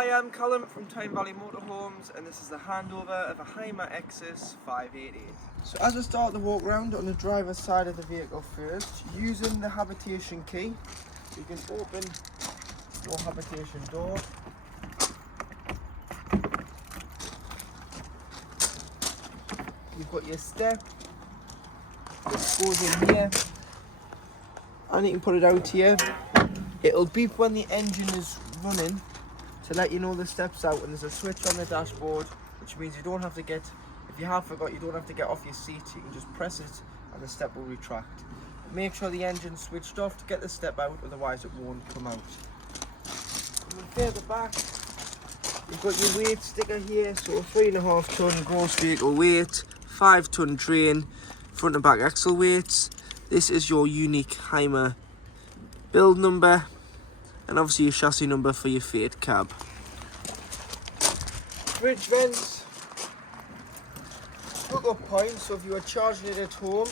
I am Callum from Tyne Valley Motorhomes, and this is the handover of a Hymer Exsis 588. So as we start the walk around on the driver's side of the vehicle first, using the habitation key, you can open your habitation door. You've got your step, which goes in here, and you can put it out here. It'll beep when the engine is running to let you know the step's out, and there's a switch on the dashboard, which means you don't have to get, if you have forgot, you don't have to get off your seat. You can just press it and the step will retract. Make sure the engine's switched off to get the step out, otherwise it won't come out. And further back, you've got your weight sticker here, so a 3.5 ton gross vehicle weight, 5 ton train, front and back axle weights. This is your unique Hymer build number, and obviously your chassis number for your Fiat cab. Fridge vents, hook-up points, so if you are charging it at home,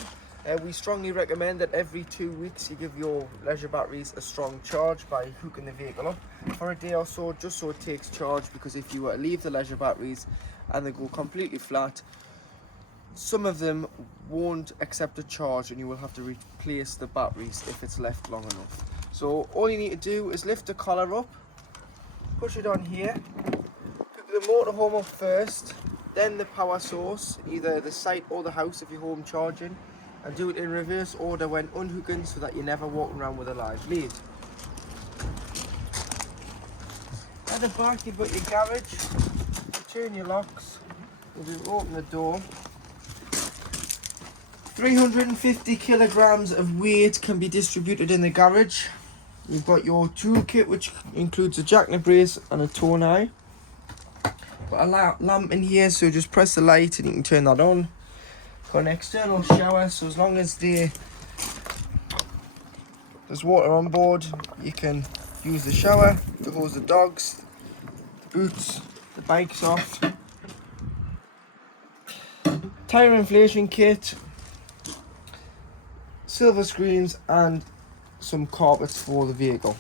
we strongly recommend that every 2 weeks you give your leisure batteries a strong charge by hooking the vehicle up for a day or so, just so it takes charge, because if you were to leave the leisure batteries and they go completely flat, some of them won't accept a charge and you will have to replace the batteries if it's left long enough. So all you need to do is lift the collar up, push it on here, hook the motorhome up first, then the power source, either the site or the house if you're home charging, and do it in reverse order when unhooking so that you're never walking around with a live lead. At the back you've got your garage, you turn your locks, you open the door. 350 kilograms of weight can be distributed in the garage. You've got your toolkit, which includes a jackknip brace and a tone eye. Got a lamp in here, so just press the light and you can turn that on. Got an external shower, so as long as there's water on board, you can use the shower to hose the dogs, the boots, the bikes off. Tyre inflation kit, silver screens, and some carpets for the vehicle.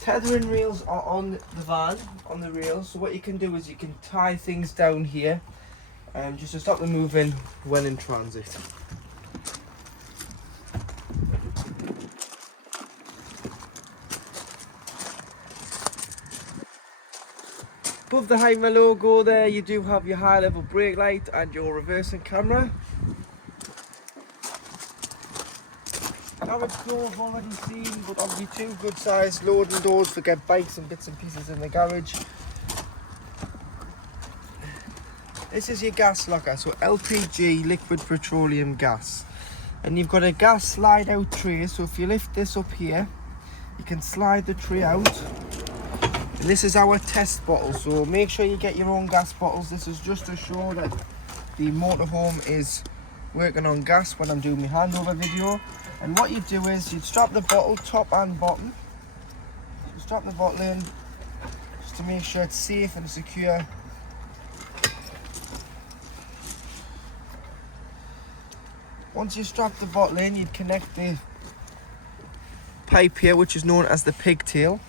Tethering rails are on the van, on the rails, so what you can do is you can tie things down here just to stop them moving when in transit. Above the Hymer logo there, you do have your high level brake light and your reversing camera. Garage door I've already seen, but obviously 2 good sized loading doors to get bikes and bits and pieces in the garage. This is your gas locker, so LPG, liquid petroleum gas. And you've got a gas slide out tray, so if you lift this up here, you can slide the tray out. And this is our test bottle, so make sure you get your own gas bottles. This is just to show that the motorhome is working on gas when I'm doing my handover video. And what you do is you'd strap the bottle top and bottom. So strap the bottle in just to make sure it's safe and secure. Once you strap the bottle in, you'd connect the pipe here, which is known as the pigtail.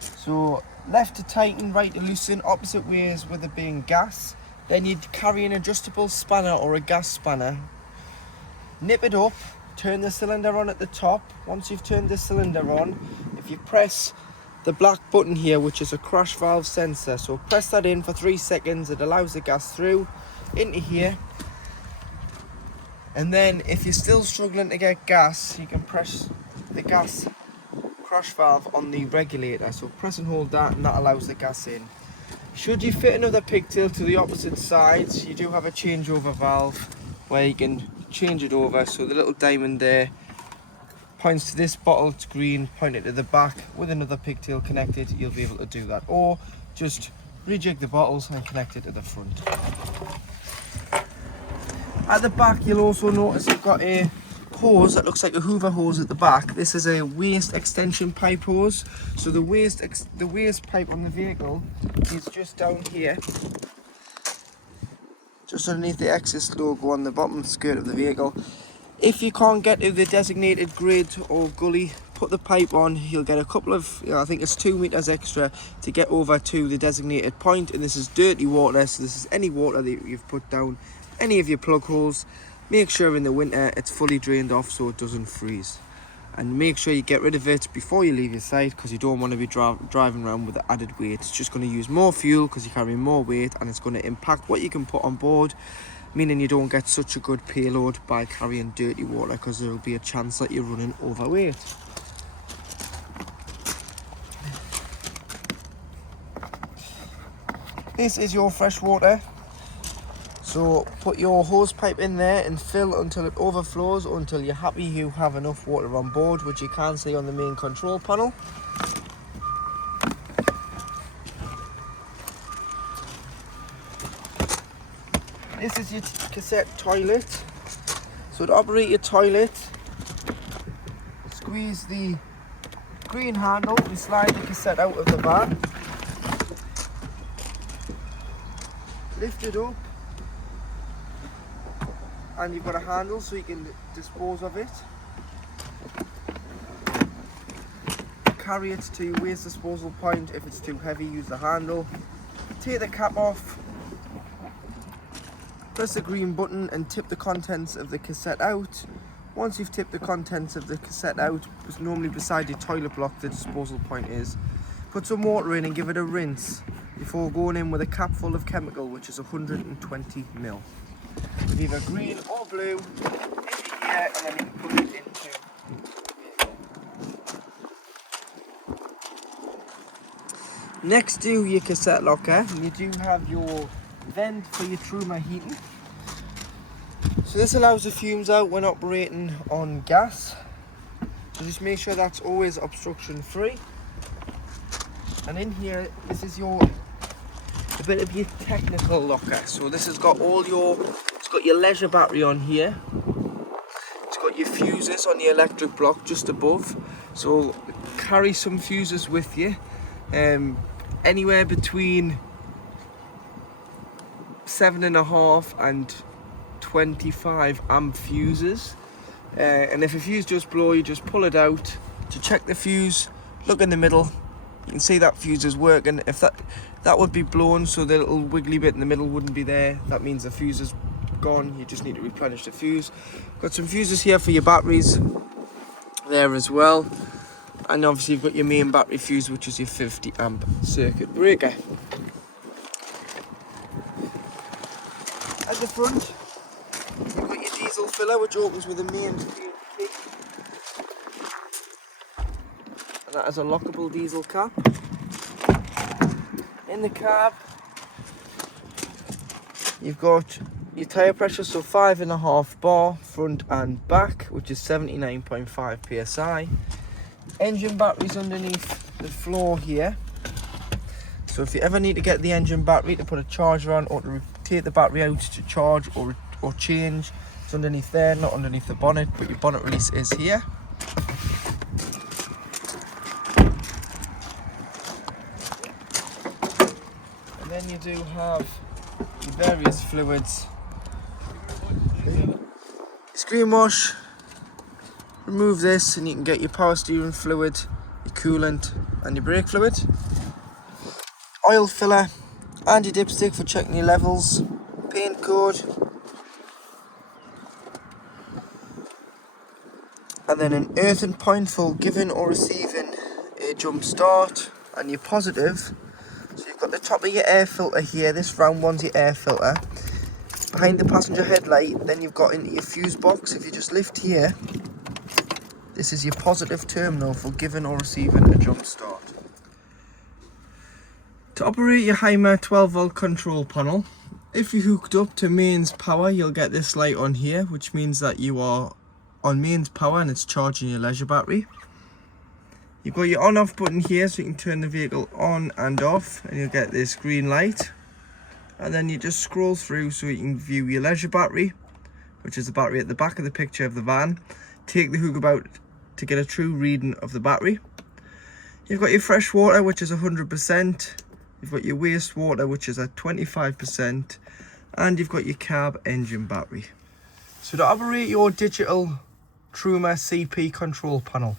So left to tighten, right to loosen, opposite ways with it being gas. Then you'd carry an adjustable spanner or a gas spanner, nip it up, turn the cylinder on at the top. Once you've turned the cylinder on, if you press the black button here, which is a crash valve sensor, so press that in for 3 seconds, it allows the gas through into here. And then if you're still struggling to get gas, you can press the gas crash valve on the regulator, so press and hold that and that allows the gas in. Should you fit another pigtail to the opposite sides, you do have a changeover valve where you can change it over, so the little diamond there points to this bottle, it's green, point it to the back. With another pigtail connected, you'll be able to do that, or just rejig the bottles and connect it to the front. At the back you'll also notice you've got a hose that looks like a Hoover hose at the back. This is a waste extension pipe hose, so the waste pipe on the vehicle is just down here, just underneath the Exsis logo on the bottom skirt of the vehicle. If you can't get to the designated grid or gully put the pipe on, you'll get a couple of, I think it's 2 meters extra to get over to the designated point. And this is dirty water, so this is any water that you've put down any of your plug holes. Make sure in the winter it's fully drained off so it doesn't freeze. And make sure you get rid of it before you leave your site, because you don't want to be driving around with the added weight. It's just going to use more fuel because you're carrying more weight, and it's going to impact what you can put on board, meaning you don't get such a good payload by carrying dirty water, because there will be a chance that you're running overweight. This is your fresh water. So put your hose pipe in there and fill until it overflows, until you're happy you have enough water on board, which you can see on the main control panel. This is your cassette toilet. So to operate your toilet, squeeze the green handle and slide the cassette out of the van. Lift it up, and you've got a handle so you can dispose of it. Carry it to your waste disposal point. If it's too heavy, use the handle. Take the cap off, press the green button and tip the contents of the cassette out. Once you've tipped the contents of the cassette out, it's normally beside your toilet block the disposal point is, put some water in and give it a rinse before going in with a cap full of chemical, which is 120 ml. Either green or blue into here, and then you can put it into. Next to your cassette locker, you do have your vent for your Truma heating. So this allows the fumes out when operating on gas. So just make sure that's always obstruction free. And in here, this is a bit of your technical locker. So this has got it's got your leisure battery on here. It's got your fuses on the electric block just above. So carry some fuses with you. Anywhere between 7.5 and 25 amp fuses. And if a fuse does blow, you just pull it out to check the fuse, look in the middle. You can see that fuse is working. If that would be blown, so the little wiggly bit in the middle wouldn't be there, that means the fuse is gone. You just need to replenish the fuse. Got some fuses here for your batteries there as well, and obviously you've got your main battery fuse, which is your 50 amp circuit breaker. At the front, you've got your diesel filler, which opens with a main key. That is a lockable diesel cap. In the cab, you've got your tyre pressure, so 5.5 bar front and back, which is 79.5 psi. Engine batteries underneath the floor here. So if you ever need to get the engine battery to put a charger on, or to take the battery out to charge or change, it's underneath there, not underneath the bonnet, but your bonnet release is here. Then you do have your various fluids. Screen wash, remove this and you can get your power steering fluid, your coolant and your brake fluid. Oil filler and your dipstick for checking your levels. Paint code. And then an earthing point for giving or receiving a jump start, and your positive. So you've got the top of your air filter here, this round one's your air filter. Behind the passenger headlight, then you've got into your fuse box. If you just lift here, this is your positive terminal for giving or receiving a jump start. To operate your Hymer 12 volt control panel, if you're hooked up to mains power, you'll get this light on here, which means that you are on mains power and it's charging your leisure battery. You've got your on off button here, so you can turn the vehicle on and off, and you'll get this green light. And then you just scroll through so you can view your leisure battery, which is the battery at the back of the picture of the van. Take the hook out to get a true reading of the battery. You've got your fresh water, which is 100%. You've got your wastewater, which is at 25%. And you've got your carb engine battery. So to operate your digital Truma CP control panel,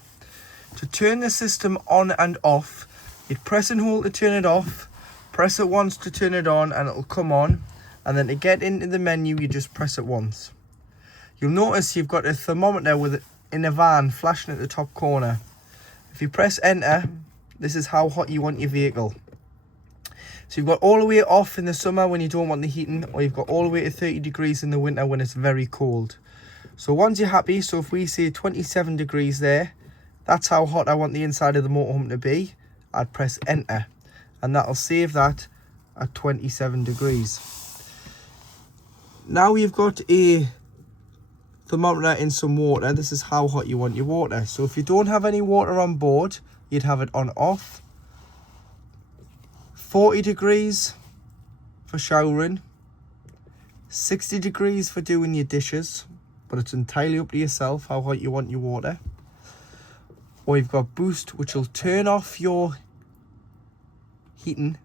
To turn the system on and off, you'd press and hold to turn it off, press it once to turn it on and it'll come on, and then to get into the menu you just press it once. You'll notice you've got a thermometer in a van flashing at the top corner. If you press enter, this is how hot you want your vehicle. So you've got all the way off in the summer when you don't want the heating, or you've got all the way to 30 degrees in the winter when it's very cold. So once you're happy, so if we say 27 degrees there, that's how hot I want the inside of the motorhome to be, I'd press enter. And that'll save that at 27 degrees. Now you've got a thermometer in some water. This is how hot you want your water. So if you don't have any water on board, you'd have it on off. 40 degrees for showering. 60 degrees for doing your dishes. But it's entirely up to yourself how hot you want your water. Or you've got boost, which will turn off your heating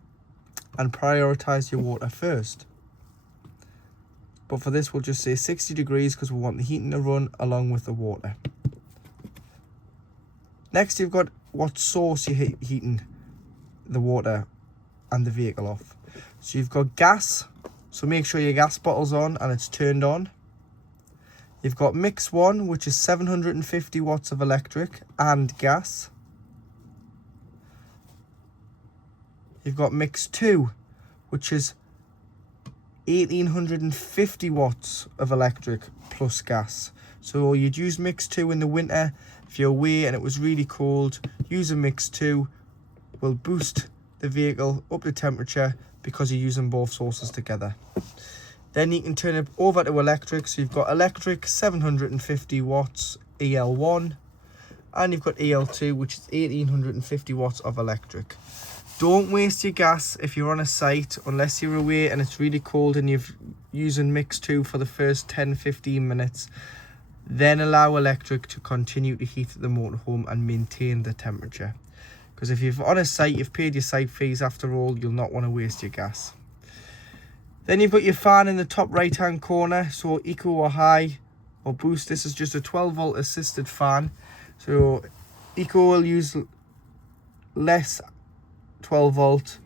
and prioritize your water first. But for this we'll just say 60 degrees because we want the heating to run along with the water. Next you've got what source you're heating the water and the vehicle off. So you've got gas, so make sure your gas bottle's on and it's turned on. You've got mix 1, which is 750 watts of electric and gas. You've got mix 2, which is 1850 watts of electric plus gas. So you'd use mix 2 in the winter. If you're away and it was really cold, use a mix 2. Will boost the vehicle up to temperature because you're using both sources together. Then you can turn it over to electric. So you've got electric 750 watts EL1, and you've got EL2, which is 1850 watts of electric. Don't waste your gas if you're on a site, unless you're away and it's really cold and you're using mix 2 for the first 10-15 minutes. Then allow electric to continue to heat the motorhome and maintain the temperature. Because if you're on a site, you've paid your site fees after all, you'll not want to waste your gas. Then you've got your fan in the top right hand corner, so eco or high or boost. This is just a 12 volt assisted fan. So eco will use less 12 volt.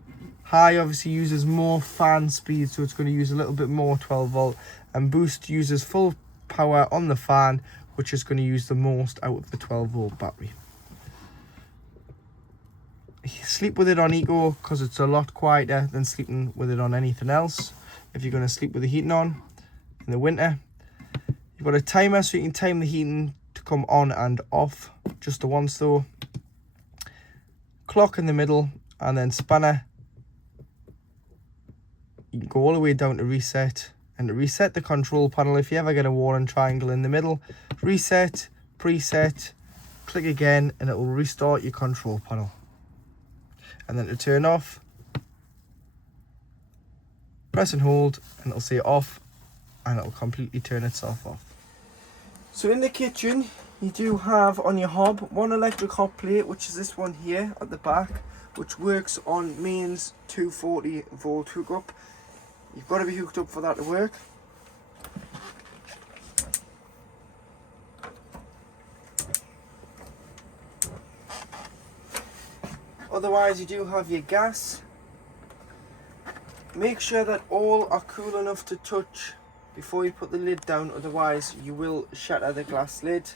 High obviously uses more fan speed, so it's going to use a little bit more 12 volt. And boost uses full power on the fan, which is going to use the most out of the 12 volt battery. Sleep with it on eco because it's a lot quieter than sleeping with it on anything else. If you're going to sleep with the heating on in the winter, you've got a timer so you can time the heating to come on and off, just the once though. Clock in the middle, and then spanner. You can go all the way down to reset, and to reset the control panel, if you ever get a warning triangle in the middle, reset, preset, click again, and it will restart your control panel. And then to turn off, press and hold, and it'll say off, and it'll completely turn itself off. So in the kitchen, you do have on your hob one electric hot plate, which is this one here at the back, which works on mains 240 volt hookup. You've got to be hooked up for that to work. Otherwise you do have your gas. Make sure that all are cool enough to touch before you put the lid down, otherwise you will shatter the glass lid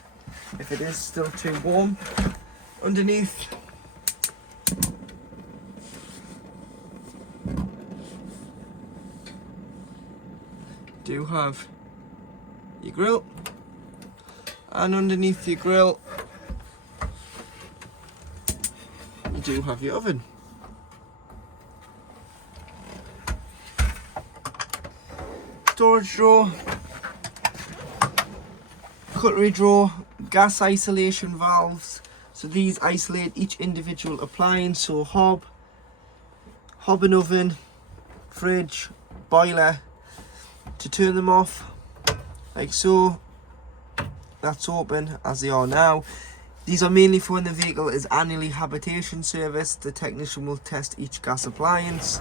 if it is still too warm. Underneath do have your grill, and underneath your grill you do have your oven. Storage drawer, cutlery drawer, gas isolation valves. So these isolate each individual appliance, so hob and oven, fridge, boiler. To turn them off, like so, that's open as they are now. These are mainly for when the vehicle is annually habitation serviced. The technician will test each gas appliance.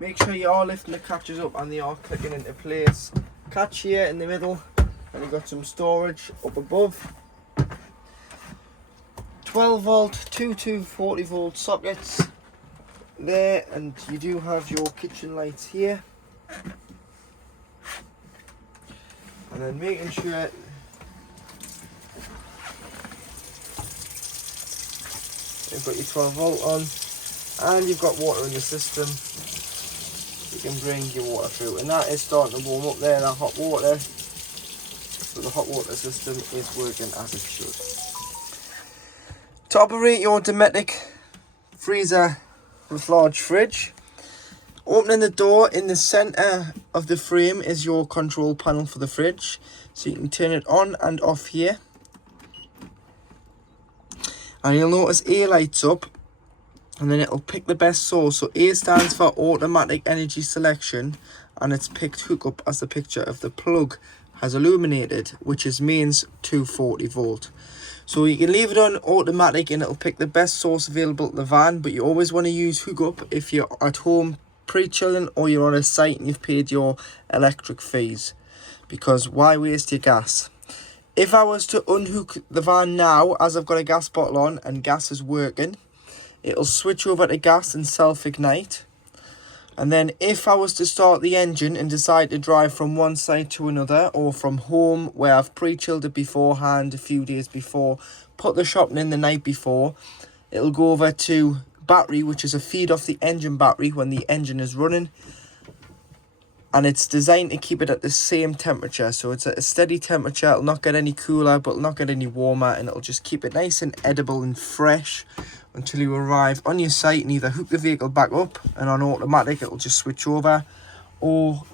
Make sure you are lifting the catches up and they are clicking into place. catch here in the middle, and you've got some storage up above. 12 volt, two 240 volt sockets there, and you do have your kitchen lights here. And then making sure you've got your 12 volt on, and you've got water in the system. You can bring your water through, and that is starting to warm up there, that hot water. So the hot water system is working as it should. To operate your domestic freezer with large fridge, opening the door, in the center of the frame is your control panel for the fridge, so you can turn it on and off here. And you'll notice A lights up, and then it'll pick the best source. So A stands for automatic energy selection, and it's picked hookup as the picture of the plug has illuminated, which means 240 volt. So you can leave it on automatic and it'll pick the best source available at the van, but you always want to use hookup if you're at home pre-chilling or you're on a site and you've paid your electric fees, because why waste your gas? If I was to unhook the van now, as I've got a gas bottle on and gas is working, it'll switch over to gas and self-ignite. And then if I was to start the engine and decide to drive from one site to another, or from home where I've pre-chilled it beforehand a few days before, put the shopping in the night before, it'll go over to battery, which is a feed off the engine battery when the engine is running. And it's designed to keep it at the same temperature, so it's at a steady temperature. It'll not get any cooler, but it'll not get any warmer, and it'll just keep it nice and edible and fresh until you arrive on your site and either hook the vehicle back up, and on automatic it'll just switch over, or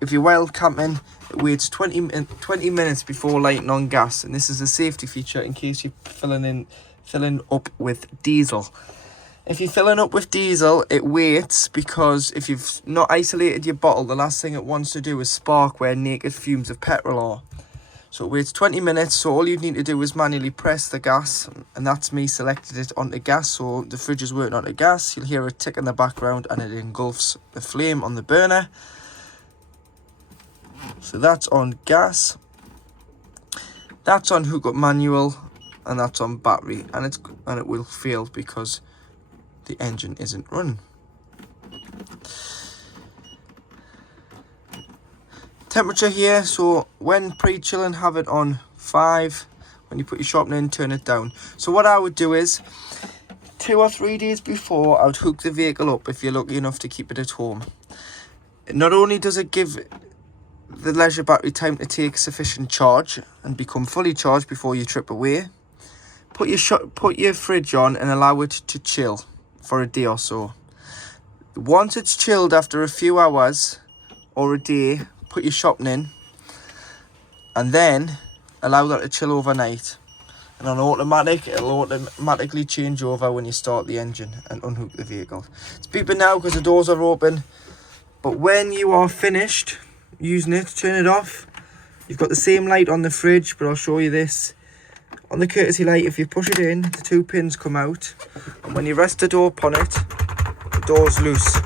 if you're wild camping, it waits 20 minutes before lighting on gas. And this is a safety feature in case you're filling up with diesel. If you're filling up with diesel, it waits, because if you've not isolated your bottle, the last thing it wants to do is spark where naked fumes of petrol are. So it waits 20 minutes, so all you need to do is manually press the gas, and that's me selected it onto gas, so the fridge is working onto gas. You'll hear a tick in the background and it engulfs the flame on the burner. So that's on gas, that's on hookup manual, and that's on battery, and it will fail because the engine isn't running. Temperature here, so when pre-chilling, have it on 5. When you put your shopping in, turn it down. So what I would do is 2 or 3 days before, I would hook the vehicle up if you're lucky enough to keep it at home. Not only does it give the leisure battery time to take sufficient charge and become fully charged before you trip away, put your fridge on and allow it to chill for a day or so. Once it's chilled after a few hours or a day, put your shopping in, and then allow that to chill overnight. And on automatic, it'll automatically change over when you start the engine and unhook the vehicle. It's beeping now because the doors are open, but when you are finished using it, turn it off. You've got the same light on the fridge, but I'll show you this. On the courtesy light, if you push it in, the 2 pins come out, and when you rest the door upon it, the door's loose.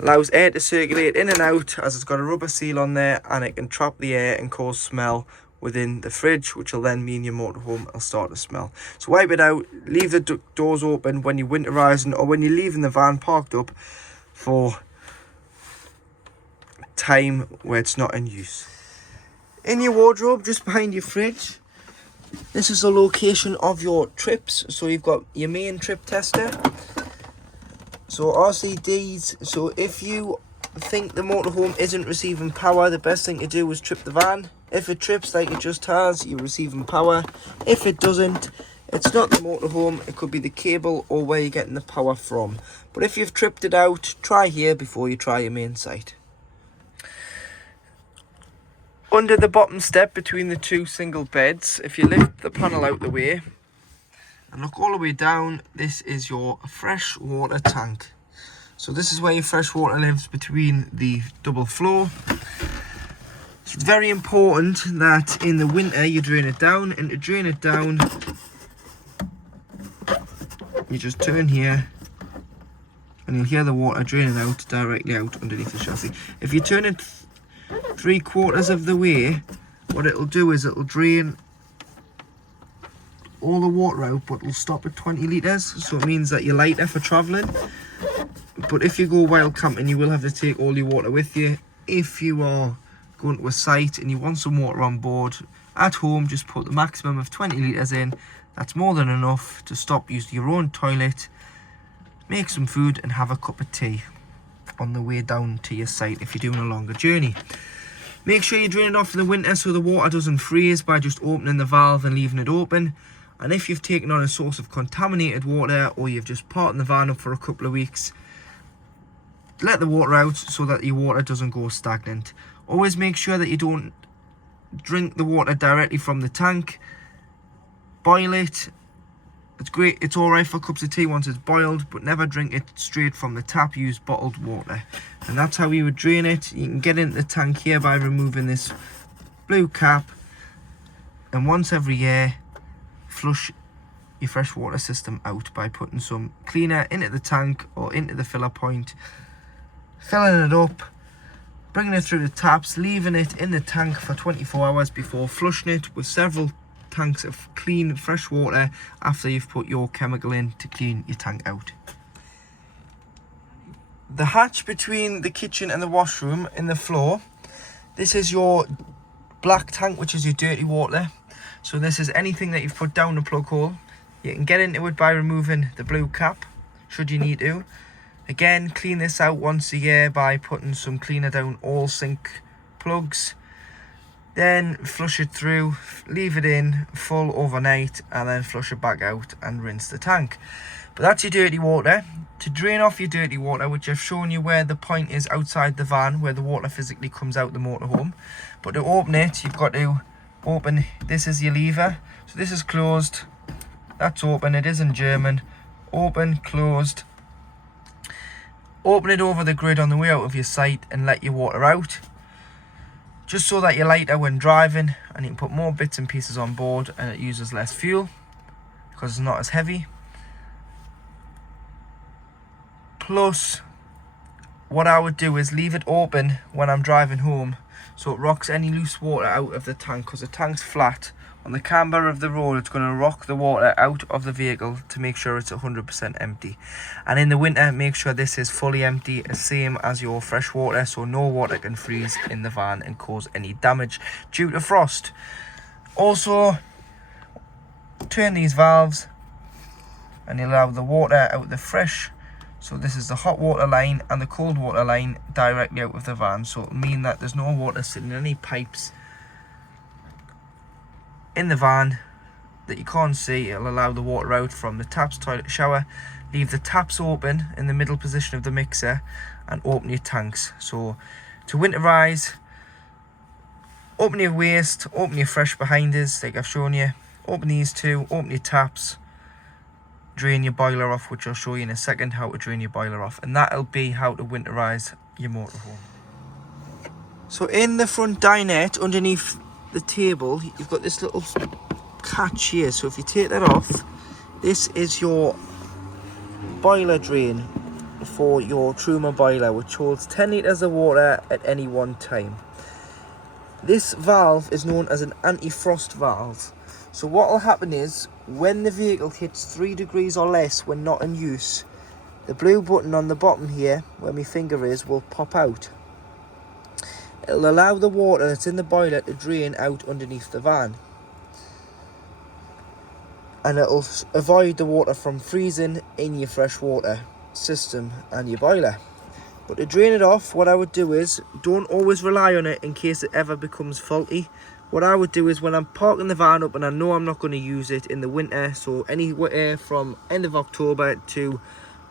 Allows air to circulate in and out, as it's got a rubber seal on there, and it can trap the air and cause smell within the fridge, which will then mean your motorhome will start to smell. So wipe it out, leave the doors open when you're winterizing, or when you're leaving the van parked up for time where it's not in use. In your wardrobe, just behind your fridge, this is the location of your trips. So you've got your main trip tester, so RCDs. So if you think the motorhome isn't receiving power, the best thing to do is trip the van. If it trips like it just has, you're receiving power. If it doesn't, it's not the motorhome, it could be the cable or where you're getting the power from. But if you've tripped it out, try here before you try your main site. Under the bottom step between the 2 single beds, if you lift the panel out the way and look all the way down, this is your fresh water tank. So this is where your fresh water lives, between the double floor. It's very important that in the winter you drain it down, and to drain it down you just turn here and you'll hear the water draining out directly out underneath the chassis. If you turn it 3/4 of the way, what it'll do is it'll drain all the water out, but it'll stop at 20 litres, so it means that you're lighter for travelling. But if you go wild camping, you will have to take all your water with you. If you are going to a site and you want some water on board, at home just put the maximum of 20 litres in. That's more than enough to stop using your own toilet, make some food and have a cup of tea on the way down to your site if you're doing a longer journey. Make sure you drain it off in the winter so the water doesn't freeze by just opening the valve and leaving it open. And if you've taken on a source of contaminated water, or you've just parked the van up for a couple of weeks, let the water out so that your water doesn't go stagnant. Always make sure that you don't drink the water directly from the tank. Boil it. It's great, it's alright for cups of tea once it's boiled, but never drink it straight from the tap. Use bottled water. And that's how you would drain it. You can get into the tank here by removing this blue cap, and once every year flush your freshwater system out by putting some cleaner into the tank or into the filler point, filling it up, bringing it through the taps, leaving it in the tank for 24 hours before flushing it with several tanks of clean fresh water after you've put your chemical in to clean your tank out. The hatch between the kitchen and the washroom in the floor, this is your black tank, which is your dirty water. So this is anything that you've put down the plug hole. You can get into it by removing the blue cap should you need to. Again, clean this out once a year by putting some cleaner down all sink plugs. Then flush it through, leave it in full overnight, and then flush it back out and rinse the tank. But that's your dirty water. To drain off your dirty water, which I've shown you where the point is outside the van, where the water physically comes out the motorhome. But to open it, you've got to open, this is your lever. So this is closed, that's open, it is in German. Open, closed. Open it over the grid on the way out of your site and let your water out. Just so that you're lighter when driving, and you can put more bits and pieces on board and it uses less fuel because it's not as heavy. Plus, what I would do is leave it open when I'm driving home so it rocks any loose water out of the tank, because the tank's flat. On the camber of the road, it's going to rock the water out of the vehicle to make sure it's 100% empty. And in the winter, make sure this is fully empty, same as your fresh water, so no water can freeze in the van and cause any damage due to frost. Also, turn these valves and allow the water out the fresh. So this is the hot water line and the cold water line directly out of the van. So it'll mean that there's no water sitting in any pipes in the van that you can't see. It'll allow the water out from the taps, toilet, shower. Leave the taps open in the middle position of the mixer and open your tanks. So to winterize, open your waste, open your fresh behinders like I've shown you, open these two, open your taps, drain your boiler off, which I'll show you in a second how to drain your boiler off, and that'll be how to winterize your motorhome. So in the front dinette underneath the table, you've got this little catch here. So if you take that off, this is your boiler drain for your Truma boiler, which holds 10 litres of water at any one time. This valve is known as an anti-frost valve. So what will happen is, when the vehicle hits 3 degrees or less when not in use, the blue button on the bottom here, where my finger is, will pop out. It'll allow the water that's in the boiler to drain out underneath the van. And it'll avoid the water from freezing in your freshwater system and your boiler. But to drain it off, what I would do is, don't always rely on it in case it ever becomes faulty. What I would do is, when I'm parking the van up and I know I'm not going to use it in the winter, so anywhere from end of October to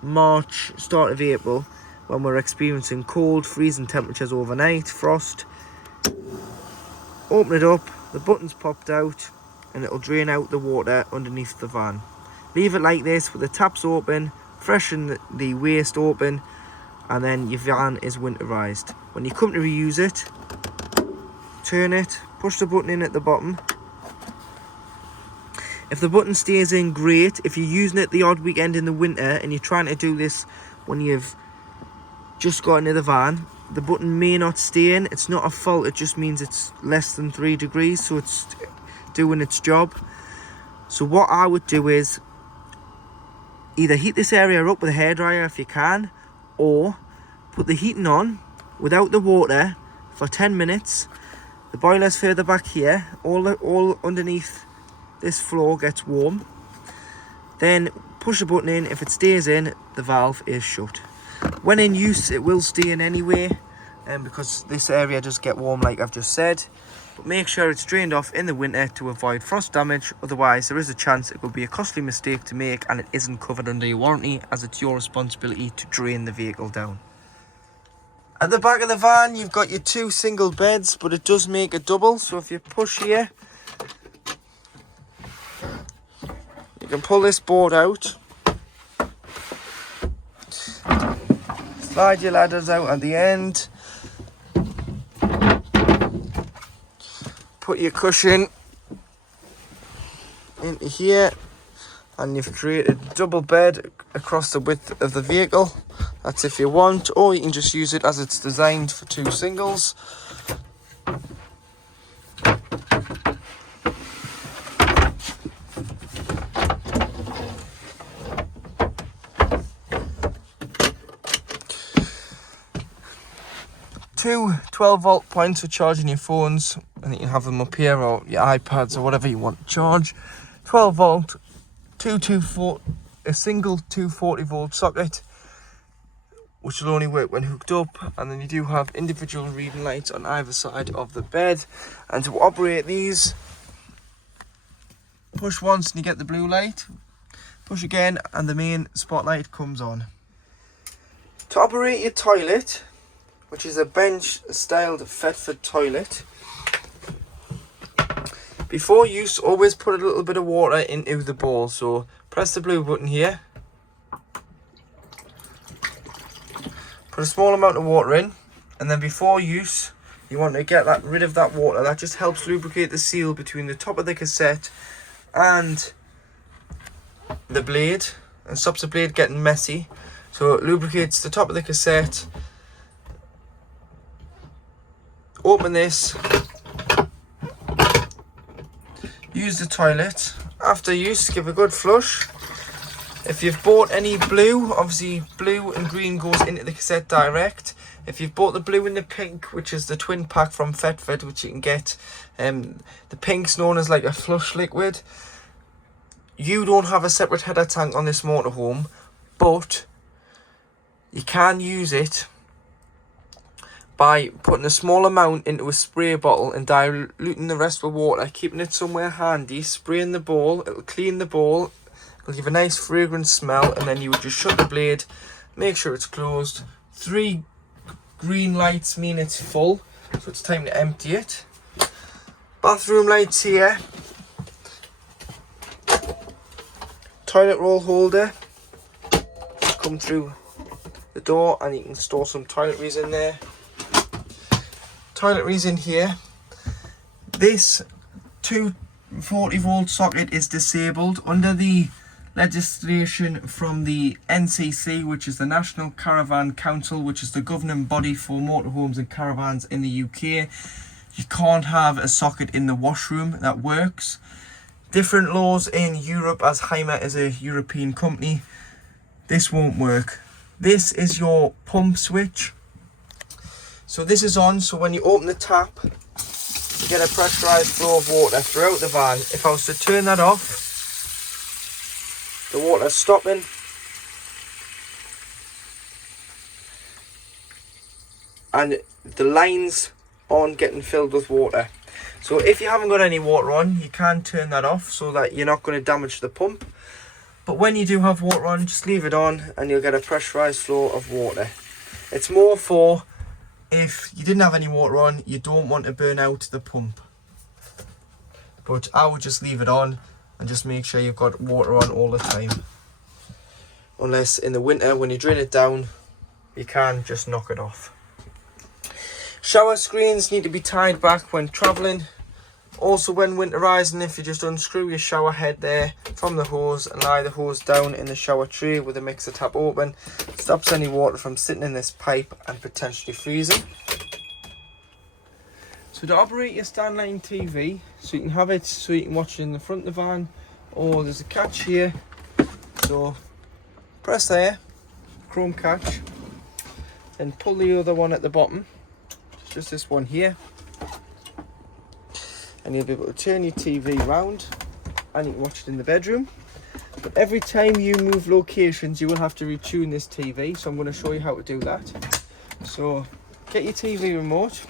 March, start of April, when we're experiencing cold, freezing temperatures overnight, frost, open it up, the button's popped out, and it'll drain out the water underneath the van. Leave it like this with the taps open, freshen the waste open, and then your van is winterized. When you come to reuse it, turn it, push the button in at the bottom. If the button stays in, great. If you're using it the odd weekend in the winter and you're trying to do this when you've just got into the van. The button may not stay in. It's not a fault, it just means it's less than 3 degrees, so it's doing its job. So what I would do is either heat this area up with a hairdryer if you can, or put the heating on without the water for 10 minutes. The boiler's further back here. All underneath this floor gets warm. Then push the button in. If it stays in, the valve is shut. When in use, it will stay in anyway, because this area does get warm like I've just said. But make sure it's drained off in the winter to avoid frost damage. Otherwise, there is a chance it could be a costly mistake to make and it isn't covered under your warranty, as it's your responsibility to drain the vehicle down. At the back of the van, you've got your 2 single beds, but it does make a double. So if you push here, you can pull this board out. Slide your ladders out at the end. Put your cushion into here, and you've created a double bed across the width of the vehicle. That's if you want, or you can just use it as it's designed for 2 singles. Two 12-volt points for charging your phones, and you can have them up here, or your iPads, or whatever you want to charge. 12-volt, a single 240-volt socket, which will only work when hooked up. And then you do have individual reading lights on either side of the bed. And to operate these, push once and you get the blue light. Push again and the main spotlight comes on. To operate your toilet, which is a bench-styled Thetford toilet, before use, always put a little bit of water into the bowl. So press the blue button here. Put a small amount of water in, and then before use, you want to get rid of that water. That just helps lubricate the seal between the top of the cassette and the blade, and stops the blade getting messy. So it lubricates the top of the cassette. Open this. Use the toilet. After use, give a good flush. If you've bought any blue, obviously blue and green goes into the cassette direct. If you've bought the blue and the pink, which is the twin pack from Thetford, which you can get, the pink's known as like a flush liquid. You don't have a separate header tank on this motorhome, but you can use it by putting a small amount into a spray bottle and diluting the rest with water, keeping it somewhere handy, spraying the bowl. It'll clean the bowl, it'll give a nice fragrant smell, and then you would just shut the blade, make sure it's closed. 3 green lights mean it's full, so it's time to empty it. Bathroom lights here. Toilet roll holder. Come through the door and you can store some toiletries in there. Toiletries in here. This 240-volt socket is disabled under the legislation from the NCC, which is the National Caravan Council, which is the governing body for motorhomes and caravans in the UK. You can't have a socket in the washroom that works. Different laws in Europe, as Hymer is a European company. This won't work. This is your pump switch. So this is on, so when you open the tap, you get a pressurized flow of water throughout the van. If I was to turn that off, the water's stopping. And the lines aren't getting filled with water. So if you haven't got any water on, you can turn that off so that you're not going to damage the pump. But when you do have water on, just leave it on and you'll get a pressurized flow of water. It's more for if you didn't have any water on, you don't want to burn out the pump. But I would just leave it on and just make sure you've got water on all the time. Unless in the winter, when you drain it down, you can just knock it off. Shower screens need to be tied back when travelling. Also, when winterizing, if you just unscrew your shower head there from the hose and lie the hose down in the shower tray with the mixer tap open, it stops any water from sitting in this pipe and potentially freezing. So to operate your standline TV, so you can have it so you can watch it in the front of the van, or there's a catch here. So press there, chrome catch, and pull the other one at the bottom, just this one here, and you'll be able to turn your TV round and you can watch it in the bedroom. But every time you move locations, you will have to retune this TV, so I'm going to show you how to do that. So get your TV remote,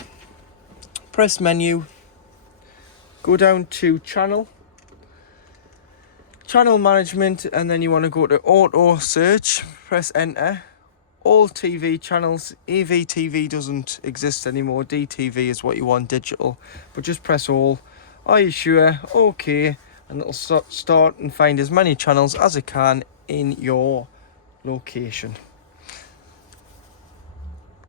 press menu, go down to channel management, and then you want to go to auto search, press enter. All TV channels, EVTV doesn't exist anymore, DTV is what you want, digital, but just press all. Are you sure? Okay, and it'll start and find as many channels as it can in your location.